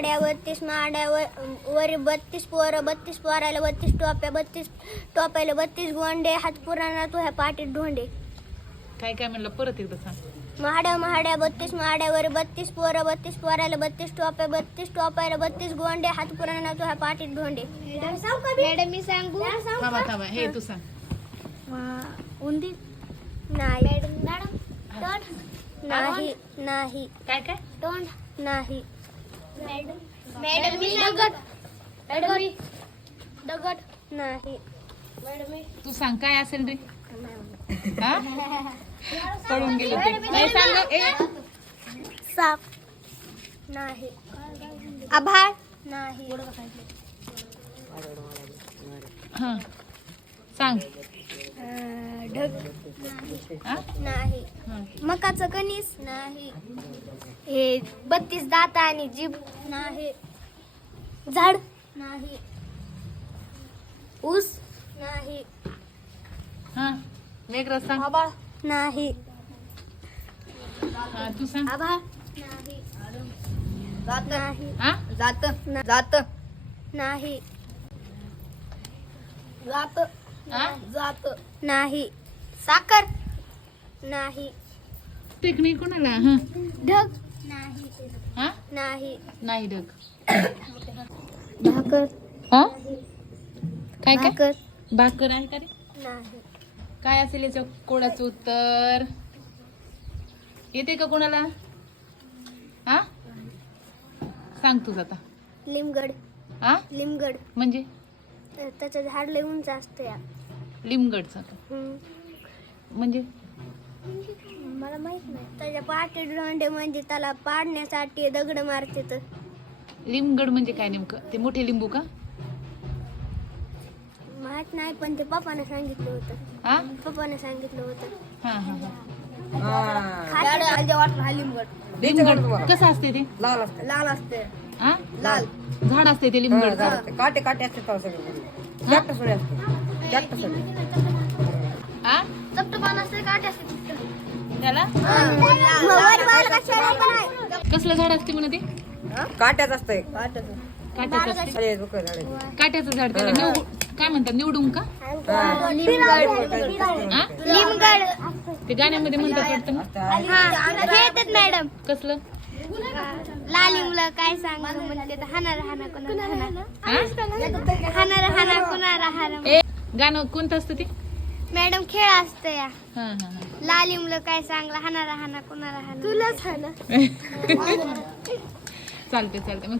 महाड्या 32 महाड्या वर 32 पोरं 32 पोरायला 32 टोप्या 32 टोप्याला 32 गोंडे हात पुराणा तुझ्या पाठीत ढोंडे. काय काय म्हणलं परत एकदा सांग. महाड्या 32 महाड्यावर 32 पोरं 32 पोरायला 32 टोप्या 32 टोप्याला 32 गोंडे हात पुराणा तुझ्या पाठीत ढोंडे. मॅडम मी सांगू? थांबा हे तू सांग. उंदीर नाही. मॅडम तोंड नाही. नाही. काय काय तोंड नाही. मॅडम मी दगड. मॅडम मी दगड नाही. तू सांग काय असेल रे. हा पळून गेलो ते. नाही सांग ए. साप नाही. आभाळ नाही. हा सांग. ढग हा? नाही. हा. मकाचं कणीस नाही. हे 32 दात आणि जीभ नाही. झाड नाही. ऊस नाही. हा वेगळं सांग. आभाळ नाही. हा, तू सांग. आभाळ नाही. जात नाही. हा जात जात नाही. जात हा जात नाही. साखर नाही. टेक्निक कोणाला. हा ढग नाही. हा नाही. नाही ढग. भाकर हा काय काय भाकर भाकर आहे का रे. नाही. काय असेल याच्या कोणाचं उत्तर येते का कोणाला. हा सांग तूच आता. लिमगड हा लिमगड म्हणजे त्याचं झाड लय उंच असतं या. लिमगडचा का? म्हणजे मला माहित नाही. त्याच्या पाठी ढोंडे म्हणजे त्याला पाडण्यासाठी दगड मारते तर. लिमगड म्हणजे काय नेमकं ते मोठे लिंबू का. माहित नाही पण ते पप्पाने सांगितलं होतं. हा पप्पाने सांगितलं होतं. हा हा लिमगड लिमगड कसं असते ते. लाल असते. हा लाल झाड असते ते लिमगड. काटे काटे असते जास्त सोडे असते जास्त सोडे. हा चपट पान असते काटे असते. त्याला कसलं झाड असते म्हणे ते. काट्याच असतंय काट्याचं असते. अरे डोकं झाडे. काट्याचं झाड त्याला काय म्हणतात निवडून का. हा लिमगड ते गाण्यामध्ये म्हणतात वाटतं ना. खेळतात मॅडम. कसलं लाल मुलं काय सांग म्हणते हाणार हाना कोणाला हाना हा हाणार हाना कोणाला हाना. ए गाणं कोणतं असतं ते. मॅडम खेळ असतं या. हा हा हा लाली मुलं काय सांगला हाणार हाना कोणाला हाना तुलाच हाना. चालते चालते मग